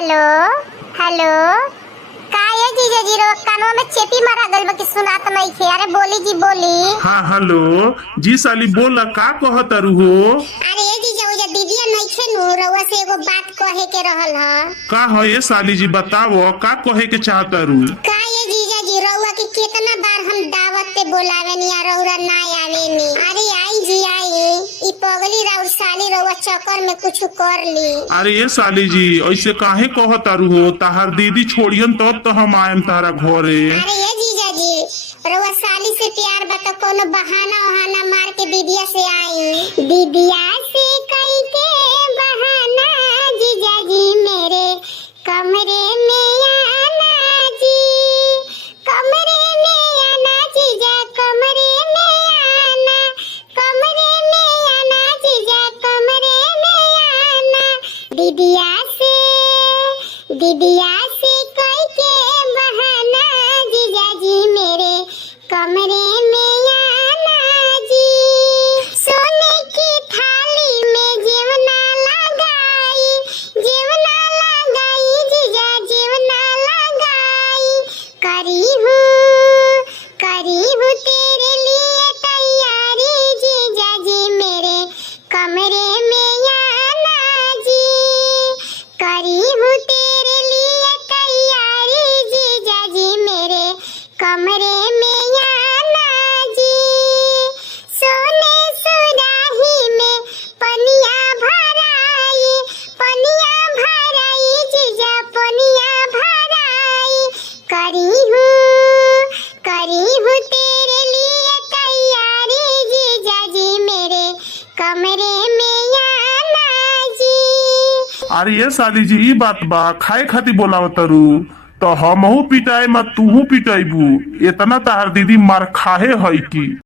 Hello hello का ये जीजा जी रो कानवा में चेपी मारा गइल बा कि सुनात नहीं खे। अरे बोली जी बोली। हाँ हेलो जी साली बोला का कहतरू हो। अरे ये जीजा वो दीदिया नहीं खे नु रउआ से एगो बात कहे के रहल ह। का है ये साली जी बताओ का कहे के चाहतरू। का ये जीजा जी रउआ के कितना बार हम दावत पे बोलावेनी आ रउरा ना आवेनी। अरे आई जी आई ई पगली राउर साली रउआ चक्कर में कुछ कर ली। अरे ये साली जी ऐसे काहे कहतरू हो, ताहर दीदी छोड़ियन तब तो हम आएम तारा घरे। अरे ये जीजा जी रउआ साली से प्यार बा तो कोनो बहाना वहाना मार के दीदिया से आई। दीदिया से कई के बहाना जीजा जी मेरे कमरे में आना जी, कमरे में आना जीजा, कमरे में आना, कमरे में आना जीजा, कमरे में आना। दीदिया से कई के बहाना जीजा जी मेरे कमरे में आना जी। सोने की थाली में जीवना लगाई, जीवना लगाई जीजा, जीवना लगाई। करी हूँ तेरे लिए तैयारी जीजा जी मेरे कमरे में आना जी। करी हूँ तेरे लिए तैयारी जीजा जी मेरे कमरे में आना जी। सोने सुराही में पनिया भराई, पनिया भराई जीजा, पनिया भराई। करी हूँ तेरे लिए तैयारी जीजा जी मेरे कमरे में आना जी। अरे ये साली जी ई बात बा खाए खातिर बोलावतरू तो हमहू पिटाई मा तूहू पिटाइबू। इतना ताहर दीदी मार खाए है की।